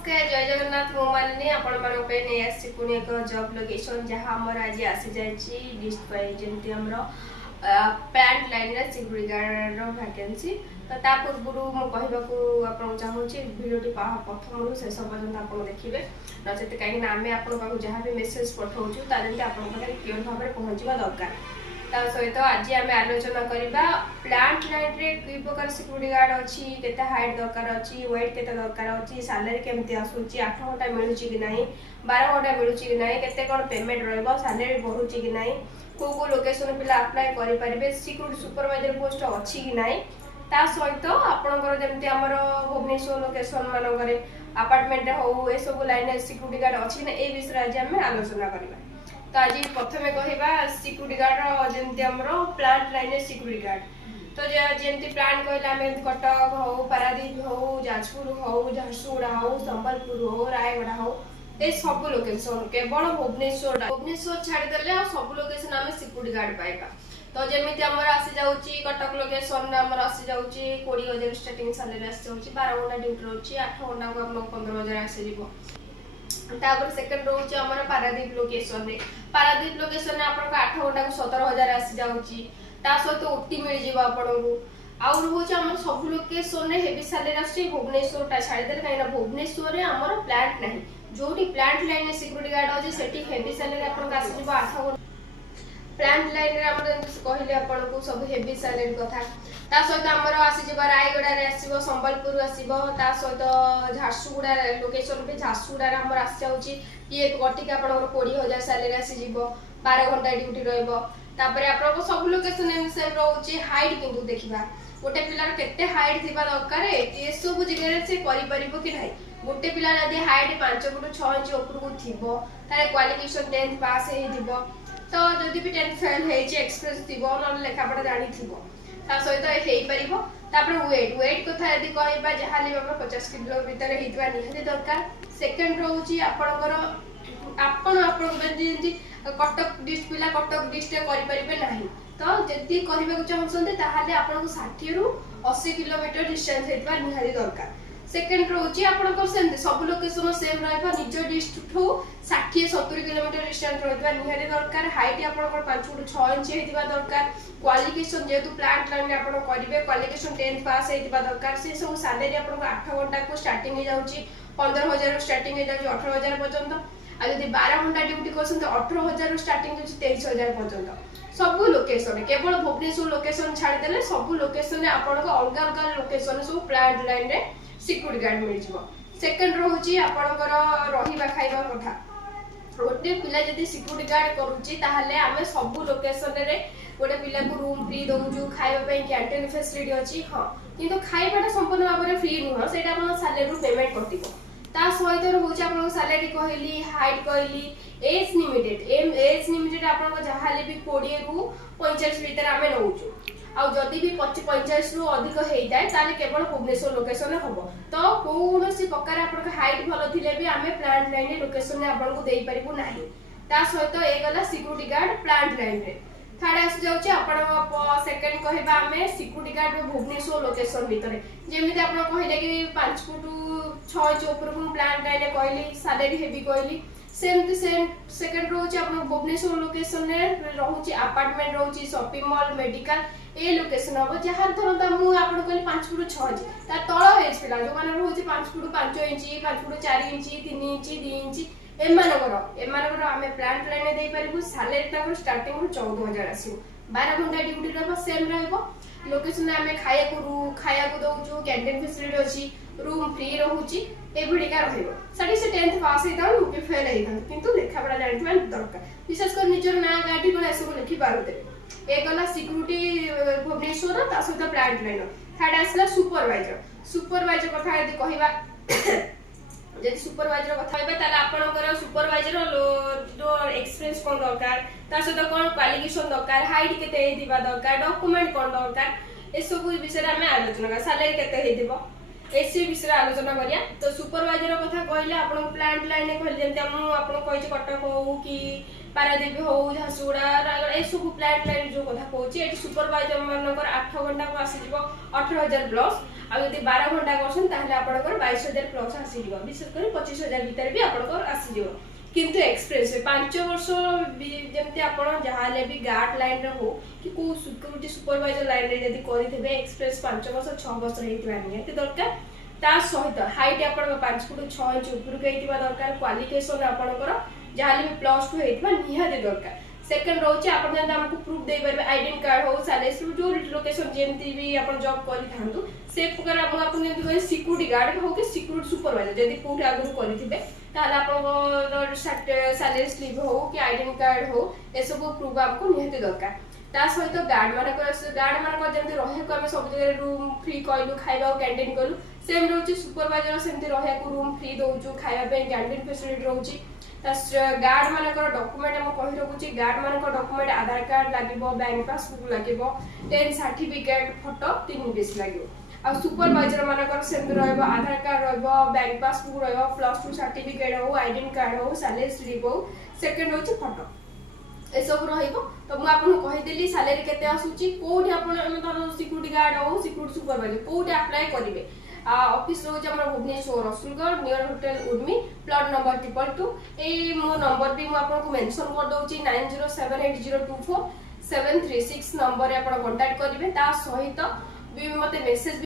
नमस्कार जय जगन्नाथ मो मानिनी आपण मानक पे नै आसी पुनी एक जॉब लोकेशन जहां हमर आज आसी जायछि लिस्ट पाई जेंति हमरो प्लांट लाइन रे सिक्योरिटी गार्ड रो वैकेंसी तो ता पूर्व मु कहबाकू आपण चाहूछि वीडियोटी प्रथम शेष पर्यंत आपण देखिबे नचेत काहे ना हमें आपण पाखु जहां भी मेसेज पठाउछु ता जेंति आपण पाखे क्लियर भाबरे पहुंचबा दरकार ता सहित आज आम आलोचना करबा प्लांट लाइन रे कि प्रकार सिक्योरिटी गार्ड अछि केते हाइट दरकार अछि वेट केते दरकार अछि सैलरी केमति आसुछि 8 घंटा मिलुछि कि नाही 12 घंटा मिलुछि कि नाही केते कोन पेमेंट रहबो सैलरी बढ़ुछि कि नाही को लोकेशन पिला अप्लाई करि परिबे सिक्योरिटी सुपरवाइजर पोस्ट अछि कि नाही ता सहित आपनकर जेमति हमर भुवनेश्वर लोकेशन मानकरे अपार्टमेंट हो ए सब लाइन सिक्योरिटी गार्ड अछि ना ए विषय आज हम आलोचना करबा तो आज प्रथम कहवा सिक्योरिटी गार्ड जमती प्लांट लाइन सिक्योरिटी गार्ड तो जमती प्लांट कहले कटक हो पारादीप हो जाजपुर हो झारसुगुड़ा हो संबलपुर हो रायगढ़ हो ये सब लोकेशन केवल भुवनेश्वर छाड़देले सब लोकेशन आम सिक्योरिटी गार्ड पाइबा तो जमीती आमर आसी जाउची कटक लोकेशन आमर आसी जाउची 20,000 स्टार्टिंग सैलरी आसी जाउची 12 घंटा ड्यूटी रहउची 8 घंटा को हम 15,000 आसी जीवो तापर सेकंड रहउची हमर पारादीप लोकेशन रे पारादीप लोकेशन रे आपन 8 घंटा को 17,000 आसी जाउची ता सहित ओटी मिल जीवा आपन को आउर होची हमर सब लोकेशन रे हेवी सैलरी आसी भुवनेश्वर ता छाडी देले काइना भुवनेश्वर रे हमर प्लांट नाही जोटी प्लांट लाइन सिक्योरिटी गार्ड अछि सेठी हेवी सैलरी आपन आसी जीवा 8 घंटा प्लांट लाइन रे हमर कहले आपन को सब हेवी सैलरी कथा ता सहित हमर आसी जीवा रायगढ़ रे आसीबो संबलपुर आसीबो ता सहित झारसुगुड़ा लोकेशन पे झारसुगुड़ा रे हमर आसी जाउची ये गटिका आपन 20,000 सैलरी आसी जीवो 12 घंटा ड्यूटी रहइबो तापरे आपन को सब लोकेशन एम सेम रहउची हाइट किंतु देखिबा गोटे पिलार केते हाइट थिबा दरकार ए सब जगह रे से करि परिबो कि नाही गोटे पिला यदि हाइट 5 फुट 6 इंच ऊपर को थिबो तारे क्वालिफिकेशन 10th पास हे दिबो तो जदि भी 10th फेल हे जे एक्सपीरियंस थिबो न लेखा पढा जानि थिबो ता सहित हे परिबो तापर वेट कथा यदि कहबा जहाली बाबा 50 किलो भीतर हेतबा निहति दरकार सेकंड रहउची आपनकर आपन जेंति कटक डिस्ट्रिक्ट पिला कटक डिस्ट्रिक्ट करि परिबे नाही तो जदि कहबा को चाहछन्ते ताहाले आपन को 60 रु 80 किलोमीटर डिस्टेंस हेतबा निहति दरकार सेकंड रहउची आपनकर सेम सब लोकेशन सेम रहबा निज डिस्ट्रिक्ट हो 60-70 किलोमीटर डिस्टेंस रहबा निहति दरकार हाइट आपनकर 5 फुट 6 इंच हेतिबा दरकार क्वालिफिकेशन जेतु प्लांट लाइन आपन करिवे क्वालिफिकेशन 10th पास हेतिबा दरकार से सब सैलरी आपन 8 घंटा को स्टार्टिंग हे जाउची 15,000 स्टार्टिंग हे जाउची 18,000 पर्यंत आ यदि 12 घंटा ड्यूटी करसन तो 18,000 स्टार्टिंग होची 23,000 पर्यंत सब लोकेशन केवल भुवनेश्वर लोकेशन छाड़ देले सब लोकेशन रे आपन को अलग अलग लोकेशन सब प्लांट लाइन रे सिक्योरिटी गार्ड मिल जिवो सेकंड रहउची आपनकर रहिबा खाइबा कथा गोटे पिला जदि सिक्योरिटी गार्ड करूची ताहाले आमे सब लोकेशन रे गोटे पिला को रूम फ्री दउजु खाइबा पे कैंटीन फैसिलिटी अछि हां किंतु खाइबाटा संपूर्ण भाबरे फ्री नुह सेटा आपन सैलरी रु पेमेंट करतिबो ता सहित रहउची आपन सैलरी कहली हाइट कहली एज लिमिटेड आपन को जहाले भी 20 रु 45 भीतर आमे नउचु आ जदि भी 45 रु अधिक हेइ जाय ताले केवल भुवनेश्वर लोकेशन हबो तो कोनोसी प्रकार आपन हाइट भलो थिले भी आमे प्लांट लाइन लोकेशन आपन को देई परिबो नाही ता सहित ए गला सिक्योरिटी गार्ड प्लांट लाइन रे थर्ड आस जाउची आपन सेकंड कहबा आमे सिक्योरिटी गार्ड भुवनेश्वर लोकेशन भीतर जेमिति आपन कहिले कि 5 फुट 6 इंच ऊपर को प्लांट लाइन कहली सैलरी हेवी कहली सेम सेकंड रहउची आपन भुवनेश्वर लोकेशन रे रहउची अपार्टमेंट रहउची शॉपिंग मॉल मेडिकल ए लोकेशन हो जहां धरता मु आपन कहली 5 फुट 6 इंच ता तळ एज पिला जो माने रहउची 5 foot 5 inch 5 foot 4 inch 3 inch 2 inch एमानकर आमे प्लांट लाइन देई परिबु सैलरी ताको स्टार्टिंग रु 14,000 आसीबो 12 घंटा ड्यूटी रहबो सेम रहबो लोकेशन आमे खाया को दउजु कैंटीन फैसिलिटी अछि रूम फ्री रहउची ए भिडिका रहइबो साडी से 10th पास हे दाउ के फेल हे दाउ किंतु लेखा पढा जानिथबा दरकार विशेष कर निजर ना गाडी को एसो लिखि पारुते ए गला सिक्योरिटी भुवनेश्वर ता सहित प्लांट लाइन थर्ड आसला सुपरवाइजर कथा यदि कहिबा जदि सुपरवाइजर कथा कहबे ताले आपनकर सुपरवाइजर जो एक्सपीरियंस कोन दरकार ता सहित कोन क्वालिफिकेशन दरकार हाइट केते हेदिबा दरकार डॉक्यूमेंट कोन दरकार ए सब विषय रे हमें आलोचना कर सैलरी केते हेदिबो एसी विषय आलोचना करिया। तो सुपरवाइजर कथा कहले आपन प्लांट लाइन कहले जेंते हम आपन कहि कटक हो कि पारादीप हो झारसुगुड़ा रायगढ़ ए सब प्लांट लाइन जो कथा कहूँ ये सुपरवाइजर मानकर 8 घंटा को आसीज 18,000 प्लस आदि 12 घंटा करसन आपंकर 22,000 प्लस आसीज विशेष कर 25,000 भितर भी आपंकर आसीज। किंतु एक्सप्रेस 5 वर्ष जमती आपण जहाले भी गार्ड लाइन रे हो कि को सिक्योरिटी सुपरवाइजर लाइन रे जदी करिथिबे एक्सप्रेस 5 वर्ष 6 वर्ष हेतिबा नियति दरकार। ता सहित हाइट आपण 5 फुट 6 इंच ऊपर हेतिबा दरकार। क्वालिफिकेशन आपणकर जहाले भी +2 हेतिबा निहाते दरकार। सेकंड रोचे आपण जंदा हमकु प्रूफ दे परबे आईडेंटिटी कार्ड हो सैलरी जो लोकेशन जेमती भी आपण जॉब करि थांतु से प्रकार आपण जेमती कहि सिक्योरिटी गार्ड हो कि सिक्योरिटी सुपरवाइजर जदी कोठी आगु करिथिबे ताले आपण सैलरी स्लिप हो कि आईडेंटिटी कार्ड हो ए सब प्रूफ आपको निहाते दरकार। ता सहित गार्ड मानक जेमती रहे को हम सब जगह रूम फ्री कहलु खाइबा कैंटीन कहलु सेम रहउची सुपरवाइजर सेमती रहे को रूम फ्री दोउचु खाइबा पे कैंटीन फैसिलिटी रहउची। गार्ड मानकर डॉक्यूमेंट हम कहि रखुची गार्ड मानकर डॉक्यूमेंट आधार कार्ड लागिबो बैंक पासबुक लागिबो 10 सर्टिफिकेट फोटो 3 पीस लागिबो। आ सुपरवाइजर मानकर सेम रहबो आधार कार्ड रहबो बैंक पासबुक रहबो +2 सर्टिफिकेट हो आईडेंटिटी कार्ड हो सैलरी स्लिप हो सेकंड होची फोटो ए सब रहिबो। तो मु आपन कहि देली सैलरी केते आसुची कोठी आपन हम धर सिक्योरिटी गार्ड हो सिक्योरिटी सुपरवाइजर कोठी अप्लाई करिवे ऑफिस रोज हमर Bhubaneswar Rasulgarh near hotel Urmi plot number 222 ए मो नंबर भी मु आपन को मेंशन कर दोची 9078024736 नंबर रे आपन कांटेक्ट करिवे। ता सहित भी मते मेसेज